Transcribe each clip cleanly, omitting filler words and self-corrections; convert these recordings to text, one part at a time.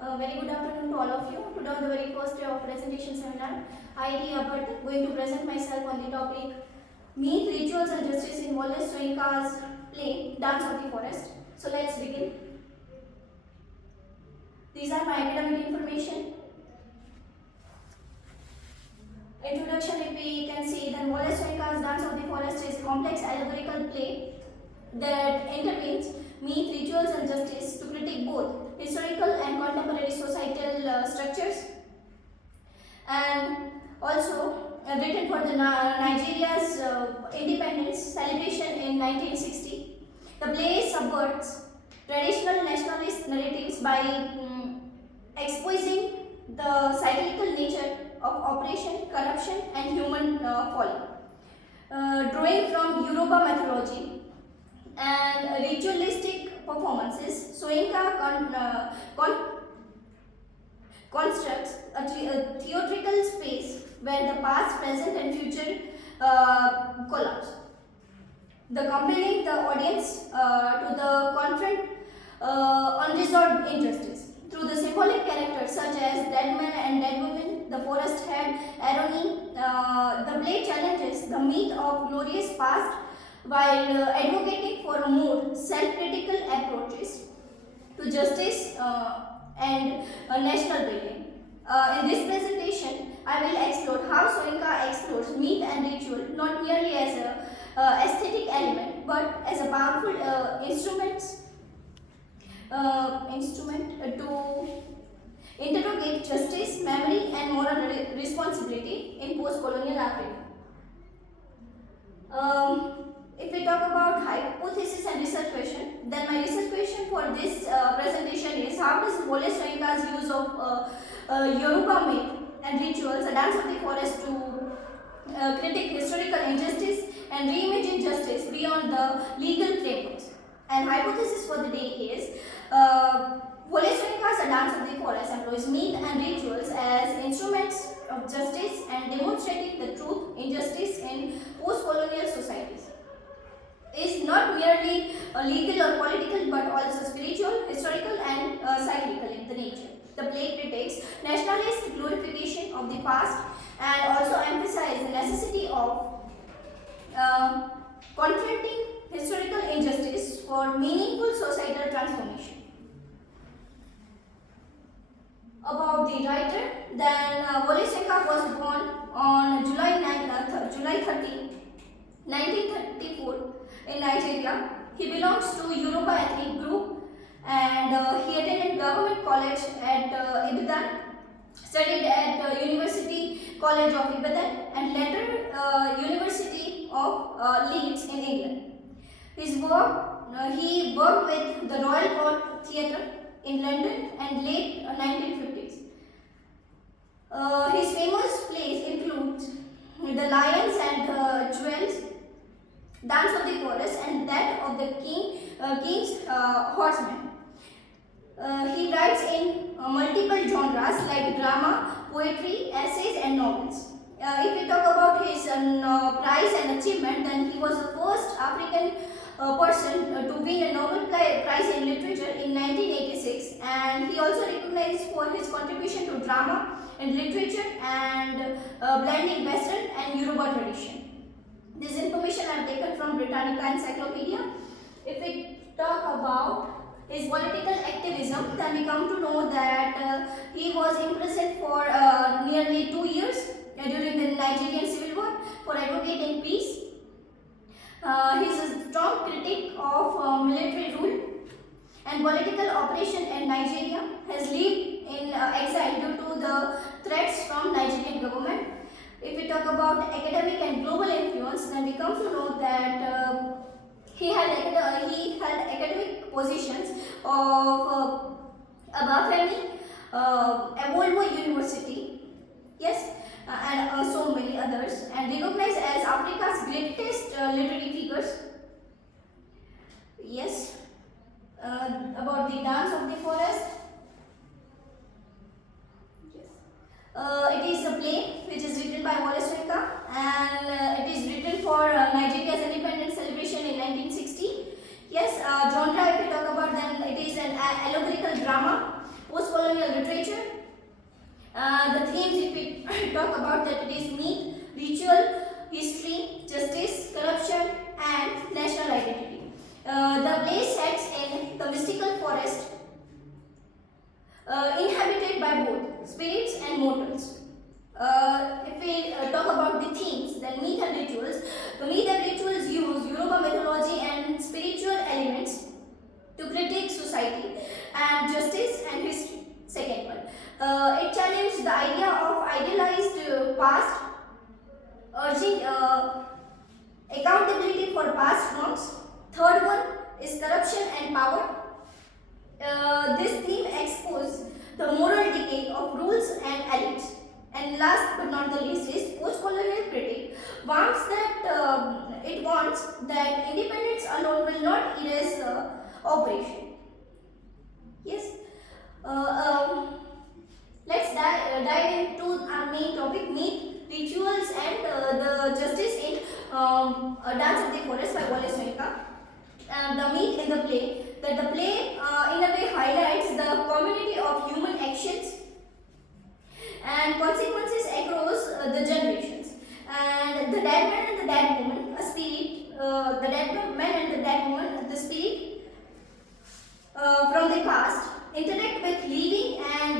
Very good afternoon to all of you. Today on the very first day of presentation seminar, I, Riya, Bhatt, going to present myself on the topic Myth, Rituals and Justice in Wole Soyinka's play Dance of the Forest. So let's begin. These are my academic information. Introduction, if we can see, then Wole Soyinka's Dance of the Forest is a complex allegorical play that intervenes myth, rituals and justice to critique both historical and contemporary societal structures, and also written for the Nigeria's independence celebration in 1960. The play subverts traditional nationalist narratives by exposing the cyclical nature of oppression, corruption and human folly. Drawing from Yoruba mythology and ritualistic performances, Soyinka constructs a theatrical space where the past, present and future collapse. The compelling the audience to the confront unresolved injustice through the symbolic characters such as dead man and dead woman, the forest head, irony. The play challenges the myth of glorious past while advocating for more self-critical approaches to justice and national building. In this presentation, I will explore how Soyinka explores myth and ritual not merely as a aesthetic element but as a powerful instrument to interrogate justice, memory and moral responsibility in post-colonial Africa. If we talk about hypothesis and research question, then my research question for this presentation is: how does Wole Soyinka's use of Yoruba myth and rituals, a dance of the forest, to critique historical injustice and reimagine justice beyond the legal frameworks? And hypothesis for the day is Wole Soyinka's A Dance of the Forest employs myth and rituals as instruments of justice and demonstrating the truth, injustice in post-colonial societies. Is not merely legal or political but also spiritual, historical and cyclical in the nature. The play critiques nationalist glorification of the past and also emphasizes the necessity of confronting historical injustice for meaningful societal transformation. About the writer, then Wole Soyinka was born on July 13, 1934 in Nigeria. He belongs to Yoruba ethnic group and he attended government college at Ibadan, studied at University College of Ibadan and later University of Leeds in England. His work, he worked with the Royal Court Theatre in London and late 1950s. His famous plays include The Lions and Jewels, Dance of the Forest and that of the King's Horseman. He writes in multiple genres like drama, poetry, essays and novels. If we talk about his prize and achievement, then he was the first African person to win a Nobel Prize in Literature in 1986, and he also recognized for his contribution to drama and literature and blending Western and Yoruba tradition. This information I have taken from Britannica Encyclopedia. If we talk about his political activism, then we come to know that he was imprisoned for nearly 2 years during the Nigerian Civil War for advocating peace. He is a strong critic of military rule and political operation in Nigeria, has lived in exile due to the threats from Nigerian government. If we talk about academic and global influence, then we come to know that he held academic positions of Abafemi, Wole University, yes, and so many others, and recognized as Africa's greatest literary figures. Yes, about the Dance of the Forest. It is a play which is written by Wole Soyinka and it is written for Nigeria's independence celebration in 1960. Yes, genre if we talk about, then it is an allegorical drama, post-colonial post-colonial literature. The themes, if we talk about that, it is myth, ritual, history, justice, corruption, and national identity. The play sets in the mystical forest inhabited by both spirits and mortals. If we talk about the themes, then myth and rituals. The myth and rituals use Yoruba mythology and spiritual elements to critique society and justice and history. Second one, it challenged the idea of idealized past, urging accountability for past wrongs. Third one is corruption and power. This theme exposes the moral decay of rules and elites. And last but not the least is post-colonial critique warns that it wants that independence alone will not erase oppression. Yes. Let's dive into our main topic: myth, rituals, and the justice in A Dance of the Forest by Wole Soyinka. The myth in the play, that the play in a way highlights the community of human actions and consequences across the generations. And the dead man and the dead woman, a spirit, the dead man and the dead woman, the spirit from the past, interact with living and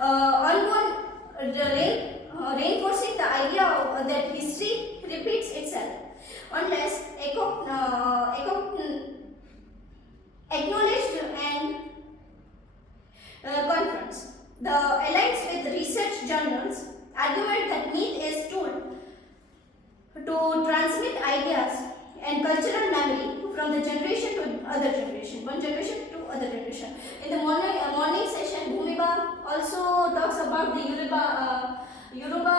unborn, reinforcing the idea that history repeats itself unless acknowledged and confronts. The alliance with research journals argument that myth is tool to transmit ideas and cultural memory from the generation to other generation, one generation to other generation. In the morning session, Bhumiba also talks about the Yoruba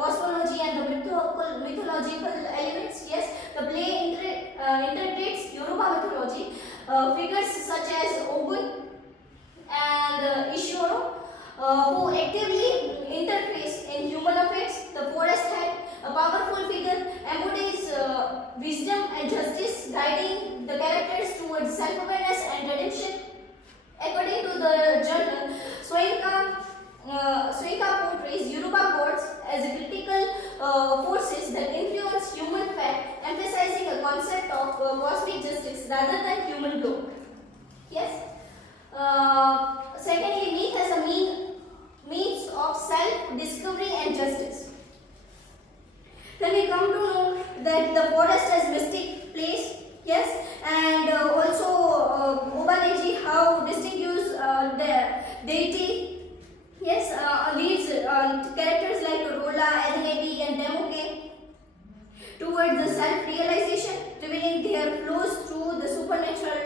cosmology and the mythological elements. Yes, the play integrates Yoruba mythology, figures such as Ogun and Ishoro, who actively interface in human affairs. The forest head, a powerful figure, embodies wisdom and justice, guiding the characters towards self-awareness and redemption. According to the journal, Soyinka portrays Yoruba gods as critical forces that influence human fate, emphasizing a concept of cosmic justice rather than human growth. Yes. Secondly, myth has a means of self-discovery and justice. Then we come to know that the forest has mystic place. Yes, and also Obaneji, how distinguishes the deity. Yes, leads characters like Rola, Adnebi, and Demoke towards the self-realization, revealing their flows through the supernatural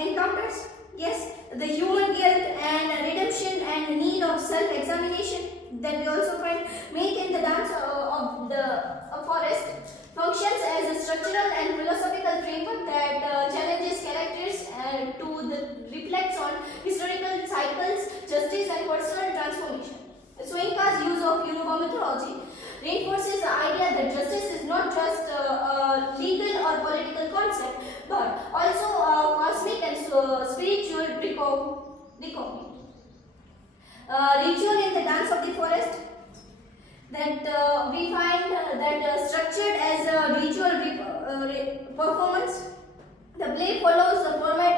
encounters. Yes, the human guilt and redemption and need of self-examination that we also find make in the dance of the forest functions as a structural and philosophical framework that challenges characters to reflects on historical cycles, justice, and personal transformation. Soyinka's use of Yoruba mythology reinforces the idea that justice is not just a legal or political concept, but also a cosmic and spiritual reckoning. Ritual in the Dance of the Forest, that we find that structured as a ritual performance. The play follows the format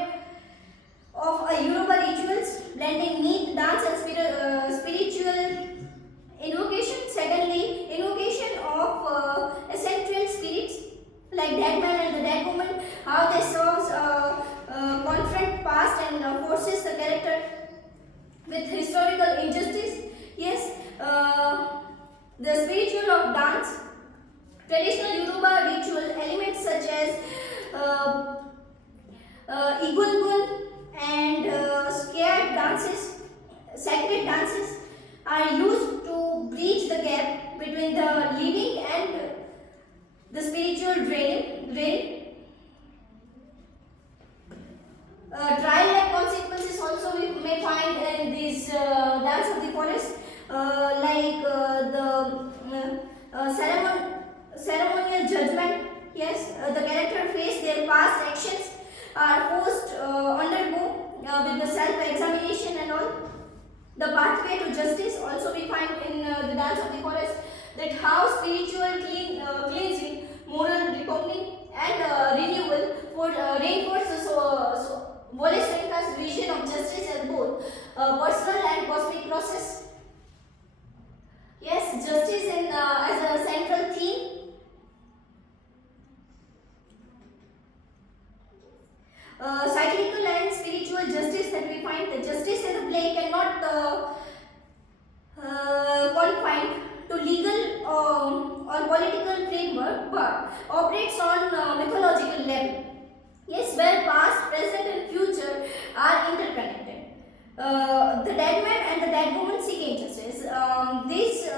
of a Yoruba rituals, blending myth, dance, and spiritual invocation. Secondly, invocation of essential spirits like dead man and the dead woman, how they serve confront past and forces the character with historical injustice. Yes, the spiritual of dance, traditional Yoruba ritual elements such as Igungun and scared dances, sacred dances are used to bridge the gap between the living and the spiritual drain. Trial-like consequences also we may find in this dance of the forest, like the ceremonial judgment. Yes, the character face their past actions, are forced with the self-examination and all. The pathway to justice also we find in the dance of the forest, that how spiritual cleansing, moral reckoning and renewal for reinforce Wole Soyinka's vision of justice as both personal and cosmic process. Yes, justice as a central theme. Cyclical and spiritual justice that we find, the justice in the play cannot confined to legal or political framework, but operates on mythological level. Yes, where past, present and future are interconnected. The dead man and the dead woman seeking justice. This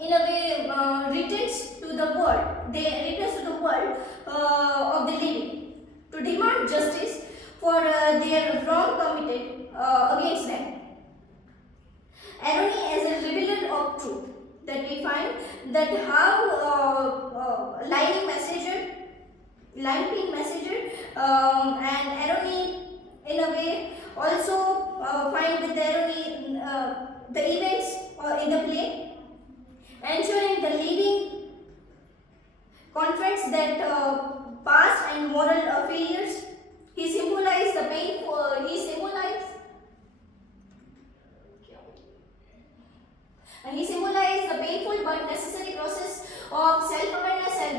in a way returns to the world. They returns to the world of the living to demand justice for their wrong committed against them. Irony as a revealer of truth, that we find that how line being messenger and irony in a way also find with the irony the events in the play, ensuring the living confronts that past and moral failures. He symbolized the painful. He symbolized the painful but necessary process of self-awareness and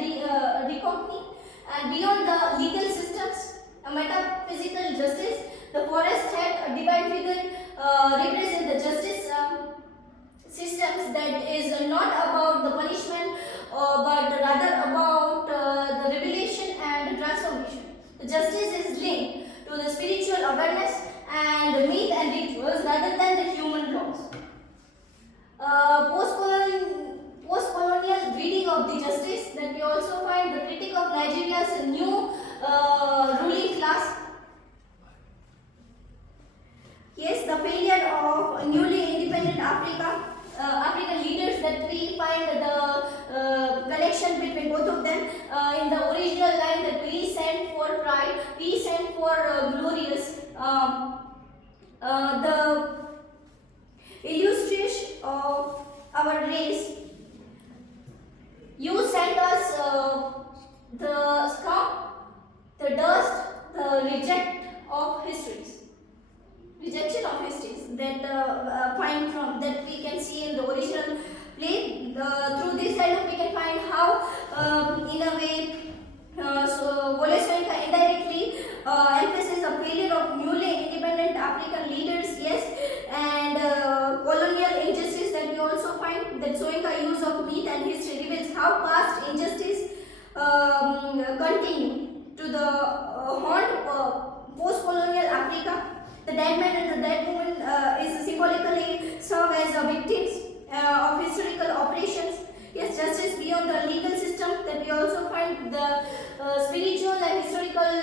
reckoning. And beyond the legal systems, a metaphysical justice, the forest had a divine figure represent the justice systems that is not about the punishment but rather about the revelation and transformation. The justice is linked to the spiritual awareness and myth and rituals rather than the human laws. Post-colonial reading of the justice, that we also find the critique of Nigeria's new ruling class. Yes, the failure of newly independent African leaders, that we find the connection between both of them in the original line, that we stand for pride, we stand for glorious. The illustration of our race. You send us the scum, the dust, the rejection of histories that find from that we can see in the original play. Through this dialogue, we can find how, in a way, Wole Soyinka indirectly emphasizes the failure of newly independent African leaders. Yes, and colonial injustice, that we also find that Soyinka use of myth and history reveals how past injustice continue to the post-colonial Africa. The dead man and the dead woman is symbolically serve as victims of historical operations. Yes, justice beyond the legal system, that we also find the spiritual and historical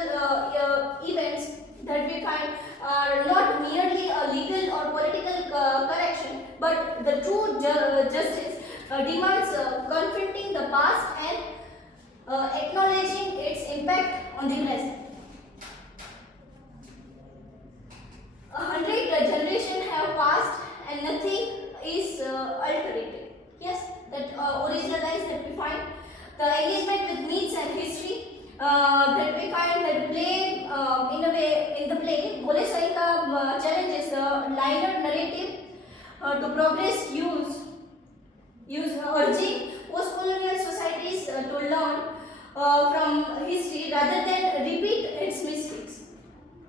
events that we find are not merely a legal or political correction, but the true justice demands confronting the past and acknowledging its impact on the present. 100 generations have passed and nothing is alterated. Yes, that originalize that we find. The engagement with myths and history that we find that play in a way in the play, Wole Soyinka challenges the linear narrative to progress use urging post-colonial societies to learn from history rather than repeat its mistakes.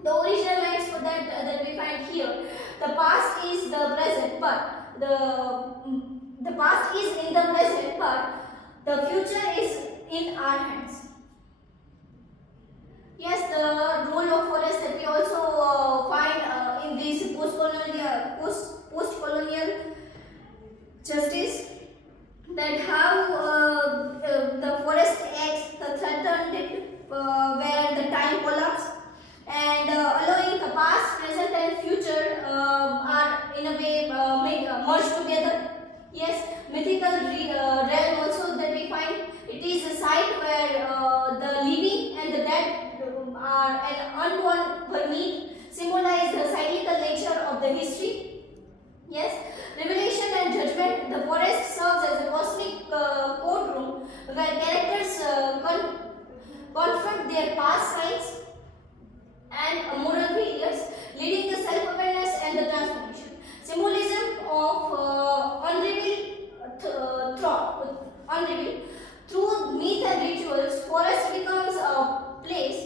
The original lines for that we find here. The past is the present, but the past is in the present, but the future is in our hands. Yes, the role of forest that we also find in this post-colonial justice, that how the forest acts the threatened where the time collapse, and allowing the past, present and future are in a way merged together. Yes, mythical realm also that we find, it is a site where the living and the dead are and unborn were meet, symbolize the cyclical nature of the history. Yes, revelation and judgment. The forest serves as a cosmic courtroom where characters confront their past signs and moral failures, leading to self-awareness and the transformation. Symbolism of unrevealed through myth and rituals. Forest becomes a place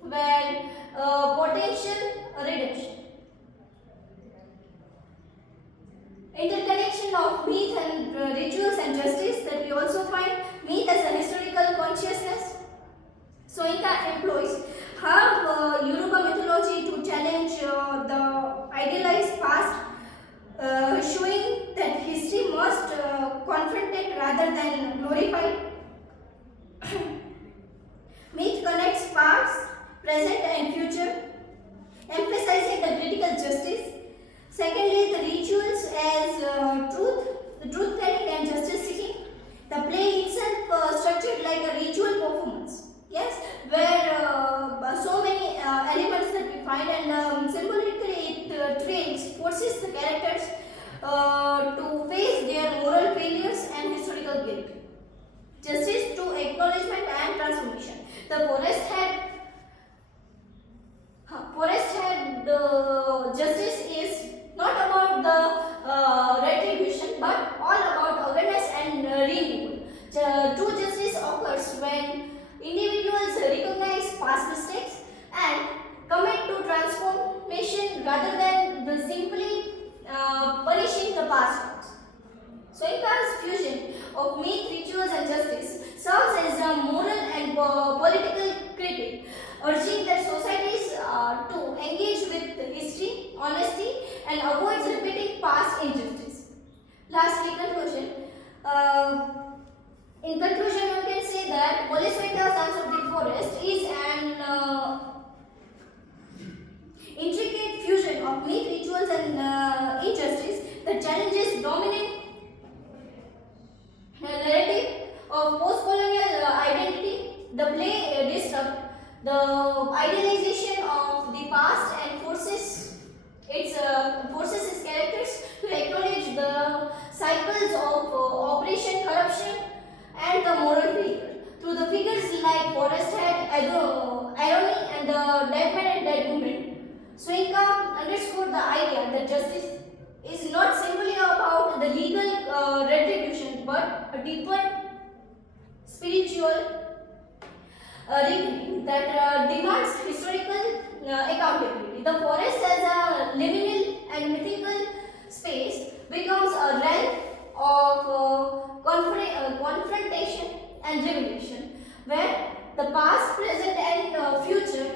where potential redemption. Interconnection of myth and rituals and justice, that we also find myth as a historical consciousness. Soyinka employs her Yoruba mythology to challenge the idealized past, showing that history must confront it rather than glorify it. Myth connects past, present and future, emphasizing the critical justice. Secondly, the rituals as truth telling and justice seeking. The play itself structured like a ritual performance. Yes, where so many elements that we find, and symbolically it forces the characters to face their moral failures and historical guilt. Justice through acknowledgement and transformation. The forest had justice is not about the retribution but all about awareness and renewal. True justice occurs when individuals recognize past mistakes and commit to transformation rather than simply punishing the past wrongs. Soyinka's fusion of myth, rituals and justice serves as a moral and political critic, urging that societies to engage with history, honesty and avoid repeating past injustice. Lastly, conclusion. In conclusion, one can say that Wole Soyinka's Dance of the Forest is an intricate fusion of myth, rituals and injustice that challenges dominant narrative of post-colonial identity. The play disrupts the idealization of the past and forces its characters to acknowledge the cycles of operation, corruption and the moral failure. Through the figures like Forest Head, irony and the dead man and dead woman, Soyinka underscored the idea that justice is not simply about the legal retribution but a deeper spiritual reckoning that demands historical accountability. The forest as a liminal and mythical space becomes a realm of confrontation and revelation, where the past, present and future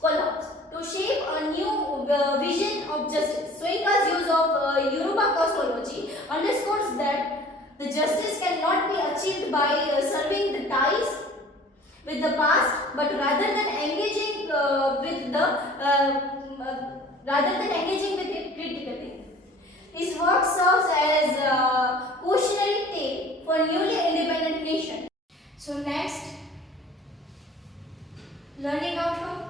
collapse to shape a new vision of justice. Soyinka's use of Yoruba cosmology underscores that the justice cannot be achieved by serving the ties with the past, but rather than engaging with it critically. His work serves as a cautionary tale for newly independent nation. So next, learning outcome.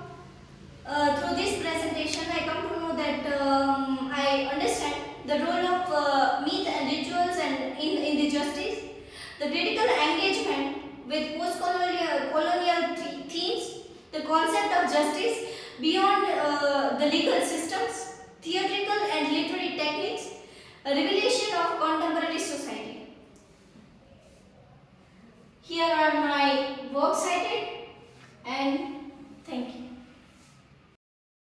Through this presentation, I come to know that I understand the role of myth and rituals and in the justice, the critical engagement with post-colonial themes, the concept of justice beyond the legal systems, theatrical and literary techniques, revealing